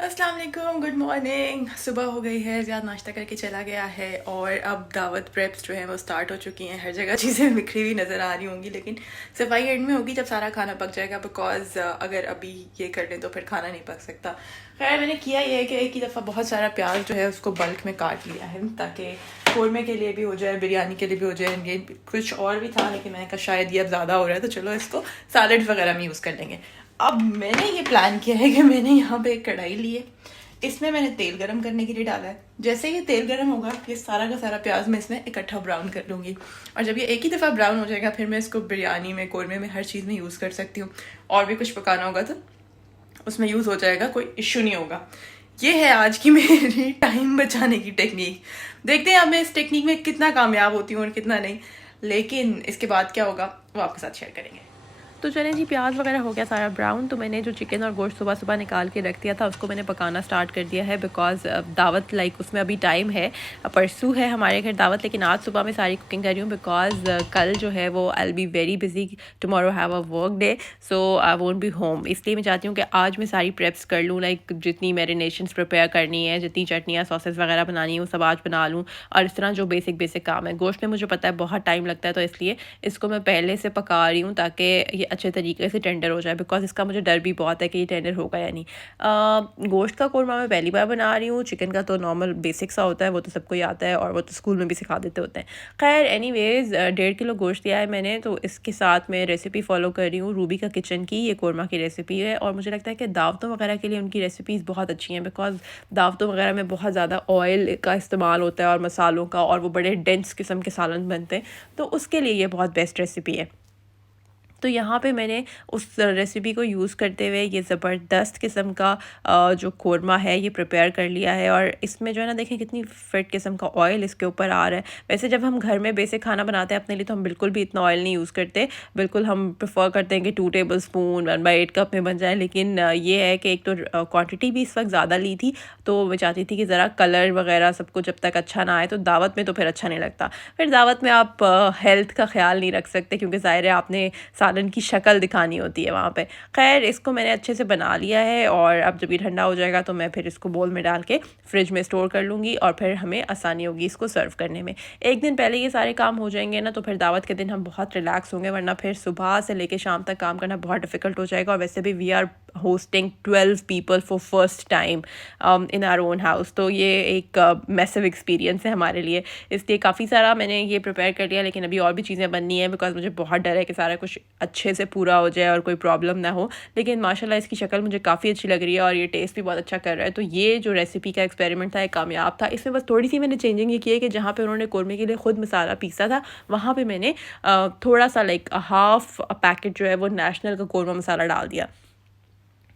अस्सलाम वालेकुम, good morning. सुबह हो गई है, ज़्यादा नाश्ता करके चला गया है और अब दावत प्रेप्स जो है वो स्टार्ट हो चुकी हैं। हर जगह चीज़ें बिखरी हुई नज़र आ रही होंगी, लेकिन सफाई एंड में होगी जब सारा खाना पक जाएगा। बिकॉज अगर अभी ये कर लें तो फिर खाना नहीं पक सकता। खैर, मैंने किया ये है कि एक ही दफ़ा बहुत सारा प्याज जो है उसको बल्क में काट लिया है, ताकि कौरमे के लिए भी हो जाए, बिरयानी के लिए भी हो जाए। ये कुछ और भी था, लेकिन मैंने कहा शायद ये अब ज़्यादा हो रहा है तो चलो इसको सैलड वगैरह में यूज़ कर लेंगे। अब मैंने ये प्लान किया है कि मैंने यहाँ पे एक कढ़ाई ली है, इसमें मैंने तेल गरम करने के लिए डाला है। जैसे ये तेल गरम होगा, ये सारा का सारा प्याज मैं इसमें इकट्ठा ब्राउन कर लूँगी, और जब ये एक ही दफ़ा ब्राउन हो जाएगा फिर मैं इसको बिरयानी में, कौरमे में, हर चीज़ में यूज़ कर सकती हूँ। और भी कुछ पकाना होगा तो उसमें यूज़ हो जाएगा, कोई इश्यू नहीं होगा। ये है आज की मेरी टाइम बचाने की टेक्निक। देखते हैं अब मैं इस टेक्निक में कितना कामयाब होती हूँ और कितना नहीं, लेकिन इसके बाद क्या होगा वो आपके साथ शेयर करेंगे। तो चलें जी, प्याज वगैरह हो गया सारा ब्राउन। तो मैंने जो चिकन और गोश्त सुबह सुबह निकाल के रख दिया था उसको मैंने पकाना स्टार्ट कर दिया है, बिकॉज़ दावत उसमें अभी टाइम है। परसों है हमारे घर दावत, लेकिन आज सुबह मैं सारी कुकिंग कर रही हूँ बिकॉज़ कल जो है वो I will be very busy. Tomorrow have a work day, so I won't be home. इसलिए मैं चाहती हूँ कि आज मैं सारी प्रेप्स कर लूँ, जितनी मैरिनेशंस प्रिपेयर करनी है, जितनी चटनियाँ सॉसेस वगैरह बनानी है वो सब आज बना लूँ। और इस तरह जो बेसिक काम है, गोश्त में मुझे पता है बहुत टाइम लगता है, तो इसलिए इसको मैं पहले से पका रही हूँ ताकि ये अच्छे तरीके से टेंडर हो जाए। बिकॉज इसका मुझे डर भी बहुत है कि ये टेंडर होगा या नहीं। गोश्त का कोरमा मैं पहली बार बना रही हूँ। चिकन का तो नॉर्मल बेसिक सा होता है, वो तो सबको ही आता है और वो तो स्कूल में भी सिखा देते होते हैं। खैर एनीवेज, 1.5 किलो गोश्त लिया है मैंने, तो इसके साथ मैं रेसिपी फॉलो कर रही हूँ रूबी का किचन की। ये कोरमा की रेसिपी है और मुझे लगता है कि दावतों वगैरह के लिए उनकी रेसिपीज़ बहुत अच्छी हैं, बिकॉज दावतों वगैरह में बहुत ज़्यादा ऑयल का इस्तेमाल होता है और मसालों का, और वो बड़े डेंस किस्म के सालन बनते हैं, तो उसके लिए ये बहुत बेस्ट रेसिपी है। तो यहाँ पे मैंने उस रेसिपी को यूज़ करते हुए ये ज़बरदस्त किस्म का जो कोरमा है ये प्रिपेयर कर लिया है। और इसमें जो है ना, देखें कितनी फिट किस्म का ऑयल इसके ऊपर आ रहा है। वैसे जब हम घर में बेसिक खाना बनाते हैं अपने लिए तो हम बिल्कुल भी इतना ऑयल नहीं यूज़ करते, बिल्कुल हम प्रेफर करते हैं कि 2 टेबल स्पून 1/8 कप में बन जाए। लेकिन ये है कि एक तो क्वान्टिटी भी इस वक्त ज़्यादा ली थी, तो मैं चाहती थी कि ज़रा कलर वगैरह सब कुछ जब तक अच्छा ना आए तो दावत में तो फिर अच्छा नहीं लगता। फिर दावत में आप हेल्थ का ख्याल नहीं रख सकते, क्योंकि ज़ाहिर है आपने सालन की शक्ल दिखानी होती है वहाँ पे। खैर इसको मैंने अच्छे से बना लिया है, और अब जब ये ठंडा हो जाएगा तो मैं फिर इसको बोल में डाल के फ्रिज में स्टोर कर लूँगी, और फिर हमें आसानी होगी इसको सर्व करने में। एक दिन पहले ये सारे काम हो जाएंगे ना, तो फिर दावत के दिन हम बहुत रिलैक्स होंगे, वरना फिर सुबह से लेकर शाम तक काम करना बहुत डिफ़िकल्ट हो जाएगा। और वैसे भी we are hosting 12 people for first time in our own house, तो ये एक मैसिव एक्सपीरियंस है हमारे लिए। इसलिए काफ़ी सारा मैंने ये प्रिपेयर कर लिया, लेकिन अभी और भी चीज़ें बननी है, बिकॉज मुझे बहुत डर है कि सारा कुछ अच्छे से पूरा हो जाए और कोई प्रॉब्लम ना हो। लेकिन माशाल्लाह इसकी शक्ल मुझे काफ़ी अच्छी लग रही है और ये टेस्ट भी बहुत अच्छा कर रहा है। तो ये जो रेसिपी का एक्सपेरिमेंट था, ये कामयाब था। इसमें बस थोड़ी सी मैंने चेंजिंग ये की है कि जहाँ पे उन्होंने कौरमे के लिए खुद मसाला पीसा था, वहाँ पे मैंने थोड़ा सा हाफ पैकेट जो है वो नेशनल का कौरमा मसाला डाल दिया।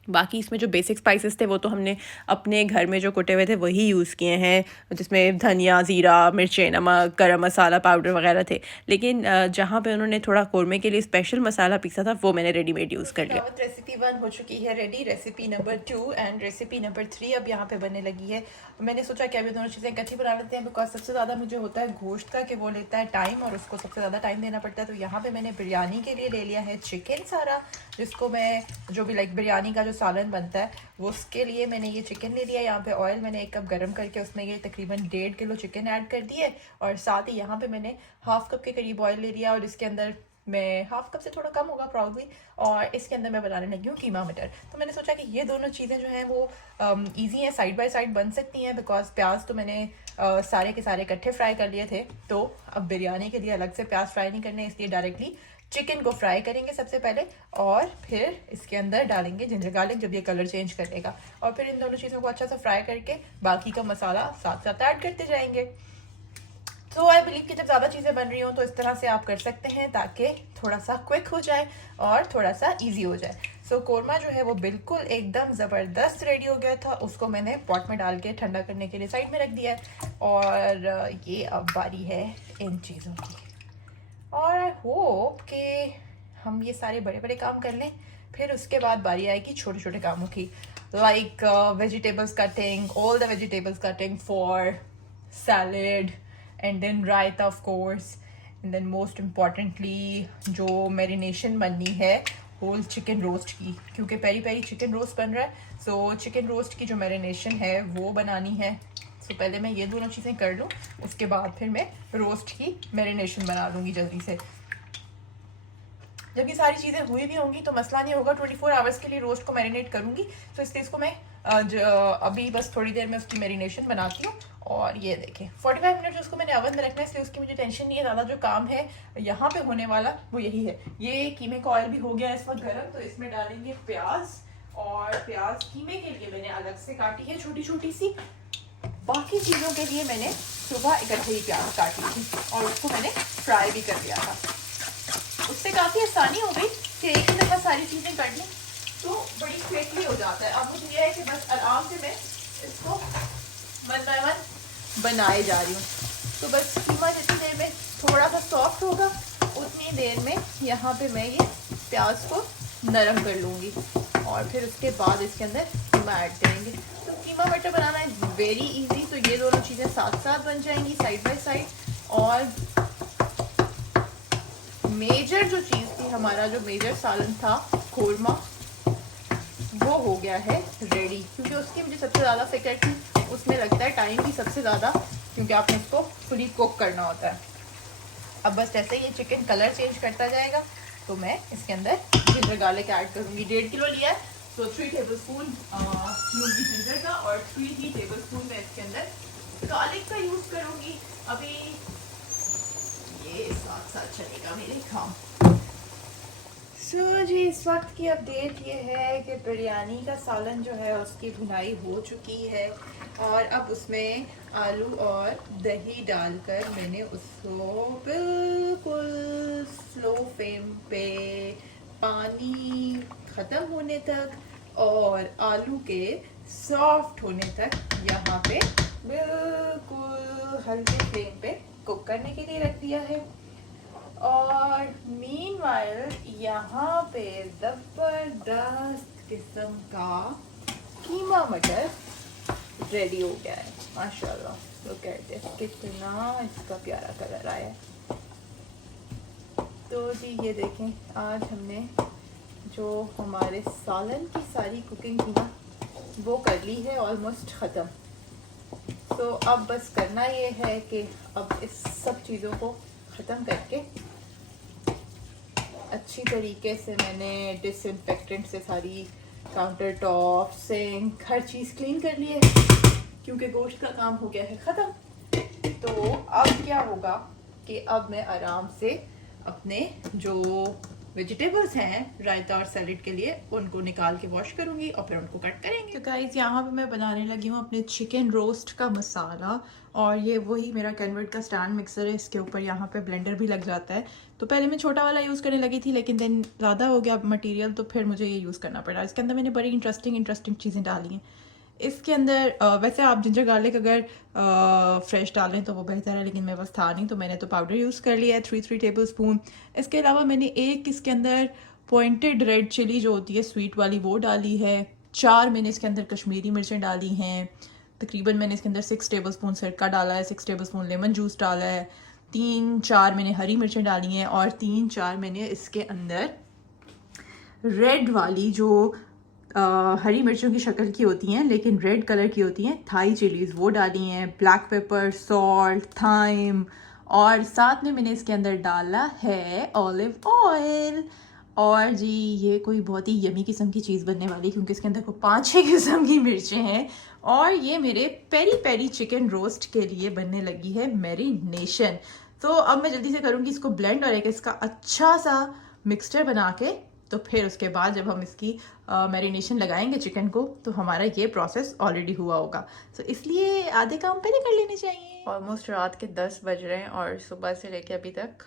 बाकी इसमें जो बेसिक स्पाइसेस थे वो तो हमने अपने घर में जो कुटे हुए थे वही यूज़ किए हैं, जिसमें धनिया, ज़ीरा, मिर्चें, नमक, गरम मसाला पाउडर वगैरह थे। लेकिन जहाँ पे उन्होंने थोड़ा कौरमे के लिए स्पेशल मसाला पीसा था वो मैंने रेडीमेड यूज़ कर लिया। दावत रेसिपी 1 हो चुकी है ready, recipe number 2 and recipe number 3 अब यहाँ पे बनने लगी है। मैंने सोचा कि अभी दोनों चीज़ें इकट्ठी बना लेते हैं, बिकॉज सबसे ज़्यादा मुझे होता है गोश्त का कि वो लेता है टाइम और उसको सबसे ज़्यादा टाइम देना पड़ता है। तो यहाँ पे मैंने बिरयानी के लिए ले लिया है चिकन सारा, जिसको मैं जो भी बिरयानी का जो सालन बनता है वो उसके लिए मैंने ये चिकन ले लिया। यहाँ पे ऑयल मैंने 1 कप गर्म करके उसमें ये तकरीबन 1.5 किलो चिकन ऐड कर दिए, और साथ ही यहाँ पे मैंने हाफ कप के करीब ऑयल ले लिया, और इसके अंदर मैं हाफ कप से थोड़ा कम होगा प्रॉब्ली, और इसके अंदर मैं बनाने लगी हूँ कीमा मटर। तो मैंने सोचा कि ये दोनों चीज़ें जो हैं वो इजी हैं, साइड बाय साइड बन सकती हैं, बिकॉज प्याज तो मैंने सारे के सारे इकट्ठे फ्राई कर लिए थे। तो अब बिरयानी के लिए अलग से प्याज फ्राई नहीं करने, इसलिए डायरेक्टली चिकन को फ्राई करेंगे सबसे पहले, और फिर इसके अंदर डालेंगे जिंजर गार्लिक जब ये कलर चेंज करेगा, और फिर इन दोनों चीज़ों को अच्छा सा फ्राई करके बाकी का मसाला साथ साथ ऐड करते जाएंगे। तो आई बिलीव कि जब ज़्यादा चीज़ें बन रही हों तो इस तरह से आप कर सकते हैं, ताकि थोड़ा सा क्विक हो जाए और थोड़ा सा इजी हो जाए। सो कोरमा जो है वो बिल्कुल एकदम ज़बरदस्त रेडी हो गया था। उसको मैंने पॉट में डाल के ठंडा करने के लिए साइड में रख दिया है, और ये अब बारी है इन चीज़ों की। और आई होप कि हम ये सारे बड़े बड़े काम कर लें, फिर उसके बाद बारी आएगी छोटे छोटे कामों की, like vegetables cutting, all the vegetables cutting for salad, and then raita of course, and then most importantly जो मैरिनेशन बननी है होल चिकन रोस्ट की, क्योंकि पेरी पेरी चिकन रोस्ट बन रहा है। सो चिकन रोस्ट की जो मैरिनेशन है वो बनानी है। सो पहले मैं ये दोनों चीज़ें कर लूँ, उसके बाद फिर मैं रोस्ट की मैरिनेशन बना लूँगी जल्दी से। जब ये सारी चीज़ें हुई भी होंगी तो मसला नहीं होगा। 24 आवर्स के लिए रोस्ट को मैरिनेट करूँगी, तो इसलिए इसको मैं अभी बस थोड़ी देर में उसकी मैरिनेशन बनाती हूँ। और ये देखें 45 मिनट उसको मैंने ओवन में रखना है, इसलिए उसकी मुझे टेंशन नहीं है। ज़्यादा जो काम है यहाँ पे होने वाला वो यही है। ये कीमे का ऑयल भी हो गया है इस वक्त गर्म, तो इसमें डालेंगे प्याज। और प्याज कीमे के लिए मैंने अलग से काटी है छोटी छोटी सी। बाकी चीज़ों के लिए मैंने सुबह इकट्ठे ही प्याज काटी थी और उसको मैंने फ्राई भी कर लिया था। उससे काफ़ी आसानी हो गई कि एक ही दफ़ा सारी चीज़ें कर लें तो बड़ी क्विकली हो जाता है। अब मुझे यह है कि बस आराम से मैं इसको वन बाय वन बनाए जा रही हूँ। तो बस कीमा जितनी देर में थोड़ा सा सॉफ्ट होगा उतनी देर में यहाँ पे मैं ये प्याज को नरम कर लूँगी और फिर उसके बाद इसके अंदर कीमा ऐड करेंगे। तो कीमा मटर बनाना है वेरी इजी। तो ये दोनों चीज़ें साथ साथ बन जाएंगी साइड बाय साइड। और मेजर जो चीज़ थी, हमारा जो मेजर सालन था कोरमा, वो हो गया है रेडी। क्योंकि उसकी मुझे सबसे ज़्यादा फिक्र थी, उसमें लगता है टाइम भी सबसे ज़्यादा, क्योंकि आपने इसको फुली कुक करना होता है। अब बस जैसे ये चिकन कलर चेंज करता जाएगा तो मैं इसके अंदर जिंजर गार्लिक ऐड करूँगी। 1.5 किलो लिया है, तो 3 टेबल स्पून लूँगी जिंजर का और 3 ही टेबल स्पून मैं इसके अंदर गार्लिक का यूज़ करूँगी। अभी ये साथ साथ चलेगा मेरे काम। सो जी, इस वक्त की अपडेट ये है कि बिरयानी का सालन जो है उसकी भुनाई हो चुकी है और अब उसमें आलू और दही डालकर मैंने उसको बिल्कुल स्लो फ्लेम पे पानी ख़त्म होने तक और आलू के सॉफ्ट होने तक यहाँ पे बिल्कुल हल्के फ्लेम पे कुक करने के लिए रख दिया है। और मीनवाइल यहाँ पे ज़बरदस्त किस्म का कीमा मटर रेडी हो गया है। माशाल्लाह, तो कहते हैं कितना इसका प्यारा कलर आया है। तो जी ये देखें, आज हमने जो हमारे सालन की सारी कुकिंग थी ना वो कर ली है ऑलमोस्ट ख़त्म। तो अब बस करना ये है कि अब इस सब चीज़ों को ख़त्म करके अच्छी तरीके से मैंने डिसइंफेक्टेंट से सारी काउंटर टॉप सिंक हर चीज़ क्लीन कर ली है, क्योंकि गोश्त का काम हो गया है ख़त्म। तो अब क्या होगा कि अब मैं आराम से अपने जो वेजिटेबल्स हैं रायता और सैलेड के लिए उनको निकाल के वॉश करूँगी और फिर उनको कट करेंगे। तो गाइस यहाँ पे मैं बनाने लगी हूँ अपने चिकन रोस्ट का मसाला। और ये वही मेरा कैनवर्ड का स्टैंड मिक्सर है, इसके ऊपर यहाँ पे ब्लेंडर भी लग जाता है। तो पहले मैं छोटा वाला यूज़ करने लगी थी, लेकिन दिन ज़्यादा हो गया मटीरियल, तो फिर मुझे ये यूज़ करना पड़ा। इसके अंदर मैंने बड़ी इंटरेस्टिंग चीज़ें डाली हैं। इसके अंदर वैसे आप जिंजर गार्लिक अगर फ्रेश डालें तो वो बेहतर है, लेकिन मेरे पास था नहीं तो मैंने तो पाउडर यूज़ कर लिया है 3 टेबल स्पून। इसके अलावा मैंने एक इसके अंदर पॉइंटेड रेड चिली जो होती है स्वीट वाली वो डाली है। 4 मैंने इसके अंदर कश्मीरी मिर्चें डाली हैं। तकरीबन मैंने इसके अंदर 6 टेबल स्पून सिरका डाला है, 6 टेबल स्पून लेमन जूस डाला है, 3-4 मैंने हरी मिर्चें डाली हैं और 3-4 मैंने इसके अंदर रेड वाली जो हरी मिर्चों की शक्ल की होती हैं लेकिन रेड कलर की होती हैं थाई चिलीज़ वो डाली हैं, ब्लैक पेपर, सॉल्ट, थाइम और साथ में मैंने इसके अंदर डाला है ऑलिव ऑयल। और जी ये कोई बहुत ही यमी किस्म की चीज़ बनने वाली, क्योंकि इसके अंदर को 5-6 किस्म की मिर्चें हैं। और ये मेरे पेरी पेरी चिकन रोस्ट के लिए बनने लगी है मैरिनेशन। तो अब मैं जल्दी से करूँगी इसको ब्लेंड और एक इसका अच्छा सा मिक्सचर बना के, तो फिर उसके बाद जब हम इसकी मैरिनेशन लगाएंगे चिकन को तो हमारा ये प्रोसेस ऑलरेडी हुआ होगा। तो इसलिए आधे काम पहले कर लेने चाहिए। ऑलमोस्ट रात के 10 बज रहे हैं और सुबह से लेके अभी तक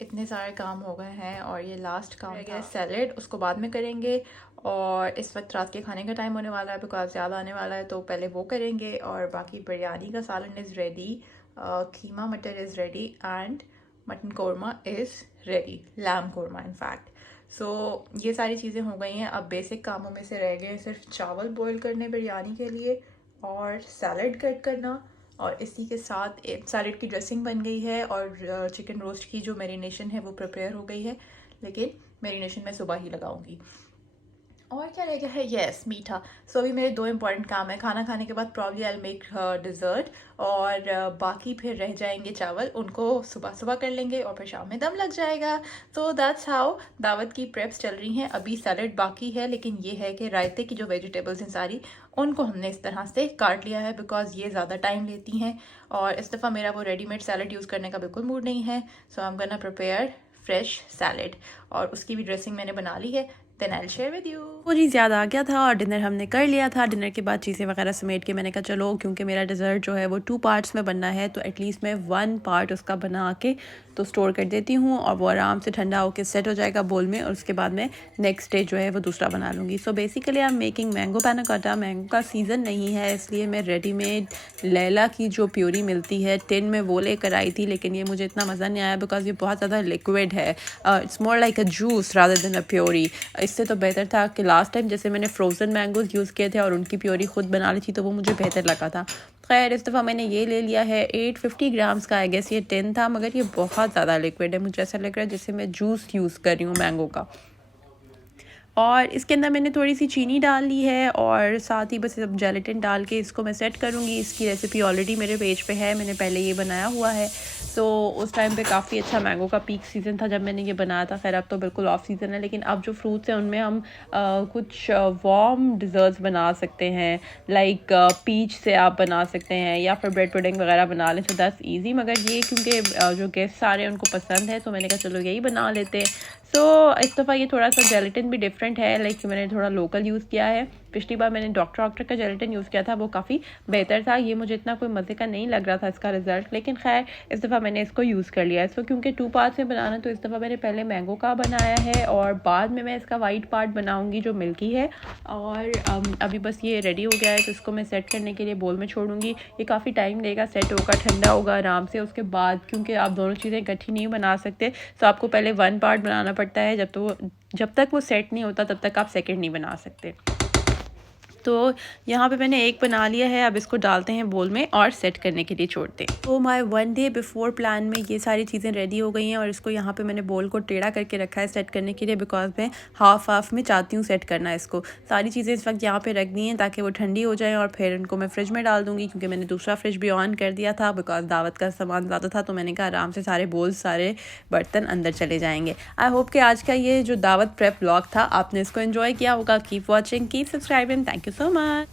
इतने सारे काम हो गए हैं और ये लास्ट काम है सैलेड, उसको बाद में करेंगे। और इस वक्त रात के खाने का टाइम होने वाला है बिकॉज ज़्यादा आने वाला है, तो पहले वो करेंगे। और बाकी बिरयानी का सालन is ready, keema matar is ready and mutton korma is ready, lamb korma in fact. So ये सारी चीज़ें हो गई हैं। अब बेसिक कामों में से रह गए सिर्फ चावल बॉईल करने बिरयानी के लिए और सैलड कट करना, और इसी के साथ सैलड की ड्रेसिंग बन गई है और चिकन रोस्ट की जो मैरिनेशन है वो प्रिपेयर हो गई है। लेकिन मेरिनेशन मैं सुबह ही लगाऊंगी। और क्या रह गया है, यस मीठा। सो अभी मेरे 2 इंपॉर्टेंट काम है, खाना खाने के बाद प्रॉब्ली आई मेक डिज़र्ट, और बाकी फिर रह जाएंगे चावल, उनको सुबह सुबह कर लेंगे और फिर शाम में दम लग जाएगा। तो दैट्स हाउ दावत की प्रेप्स चल रही हैं। अभी सैलड बाकी है, लेकिन ये है कि रायते की जो वेजिटेबल्स हैं सारी, उनको हमने इस तरह से काट लिया है बिकॉज ये ज़्यादा टाइम लेती हैं, और इस दफ़ा मेरा वो रेडीमेड सैलड यूज़ करने का बिल्कुल मूड नहीं है। So I am gonna prepare fresh salad, और उसकी भी ड्रेसिंग मैंने बना ली है, then I will share with you. वो चीज़ याद आ गया था और डिनर हमने कर लिया था। डिनर के बाद चीज़ें वगैरह समेट के मैंने कहा चलो, क्योंकि मेरा डिज़र्ट जो है वो 2 पार्ट्स में बनना है, तो एटलीस्ट मैं 1 पार्ट उसका बना के तो स्टोर कर देती हूँ और वो आराम से ठंडा होकर सेट हो जाएगा बोल में, और उसके बाद मैं नेक्स्ट डे जो है वो दूसरा बना लूँगी। So basically I am making mango पैना कोटा। मैंगो का सीज़न नहीं है, इसलिए मैं रेडीमेड लैला की जो प्योरी मिलती है टिन में वो लेकर आई थी, लेकिन ये मुझे इतना मज़ा नहीं आया बिकॉज ये बहुत ज़्यादा लिक्विड है। It's more like a juice rather than a puree. इससे तो बेहतर था कि लास्ट टाइम जैसे मैंने फ्रोज़न मैंगोज़ यूज़ किए थे और उनकी प्योरी खुद बना ली थी, तो वो मुझे बेहतर लगा था। खैर इस दफ़ा मैंने ये ले लिया है 850 ग्राम्स का, आई गेस ये 10 था, मगर ये बहुत ज़्यादा लिक्विड है। मुझे ऐसा लग रहा है जैसे मैं जूस यूज़ कर रही हूँ मैंगो का। और इसके अंदर मैंने थोड़ी सी चीनी डाल ली है और साथ ही बस अब जेलेटिन डाल के इसको मैं सेट करूँगी। इसकी रेसिपी ऑलरेडी मेरे पेज पे है, मैंने पहले ये बनाया हुआ है। तो उस टाइम पे काफ़ी अच्छा मैंगो का पीक सीज़न था जब मैंने ये बनाया था। खैर अब तो बिल्कुल ऑफ सीज़न है, लेकिन अब जो फ्रूट्स हैं उनमें हम कुछ वार्म डिज़र्ट्स बना सकते हैं, लाइक पीच से आप बना सकते हैं या फिर ब्रेड पुडिंग वगैरह बना लें। तो दैट्स ईजी, मगर ये क्योंकि जो गेस्ट आ रहे हैं उनको पसंद है, तो मैंने कहा चलो यही बना लेते हैं। सो इस दफ़ा ये थोड़ा सा जेलेटिन भी डिफरेंट है, लाइक मैंने थोड़ा लोकल यूज़ किया है। पिछली बार मैंने डॉक्टर का जेलेटिन यूज़ किया था, वो काफ़ी बेहतर था। ये मुझे इतना कोई मज़े का नहीं लग रहा था इसका रिज़ल्ट, लेकिन खैर इस दफ़ा मैंने इसको यूज़ कर लिया है। सो क्योंकि 2 पार्ट्स में बनाना, तो इस दफ़ा मैंने पहले मैंगो का बनाया है और बाद में मैं इसका वाइट पार्ट बनाऊँगी जो मिल्की है। और अभी बस ये रेडी हो गया है, तो इसको मैं सेट करने के लिए बोल में छोड़ूंगी। ये काफ़ी टाइम लेगा, सेट होगा, ठंडा होगा आराम से। उसके बाद क्योंकि आप दोनों चीज़ें इकट्ठी नहीं बना सकते, तो आपको पहले 1 पार्ट बनाना पड़ता है। जब तक वो सेट नहीं होता तब तक आप सेकंड नहीं बना सकते। तो यहाँ पे मैंने एक बना लिया है, अब इसको डालते हैं बोल में और सेट करने के लिए छोड़ते हैं। तो माय 1 डे बिफोर प्लान में ये सारी चीज़ें रेडी हो गई हैं और इसको यहाँ पे मैंने बोल को टेढ़ा करके रखा है सेट करने के लिए, बिकॉज मैं हाफ में चाहती हूँ सेट करना है इसको। सारी चीज़ें इस वक्त यहाँ पे रख दी हैं ताकि वो ठंडी हो जाए और फिर उनको मैं फ्रिज में डाल दूँगी, क्योंकि मैंने दूसरा फ्रिज भी ऑन कर दिया था बिकॉज दावत का सामान ज़्यादा था। तो मैंने कहा आराम से सारे बोल सारे बर्तन अंदर चले जाएंगे। आई होप कि आज का ये जो दावत प्रेप व्लॉग था आपने इसको एंजॉय किया होगा। Keep watching, keep subscribing, thank you so much.